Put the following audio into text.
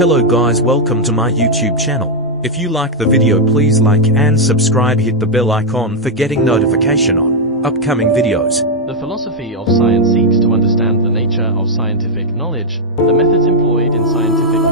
Hello guys, welcome to my YouTube channel. If you like the video, please like and subscribe, hit the bell icon for getting notification on upcoming videos. The philosophy of science seeks to understand the nature of scientific knowledge, the methods employed in scientific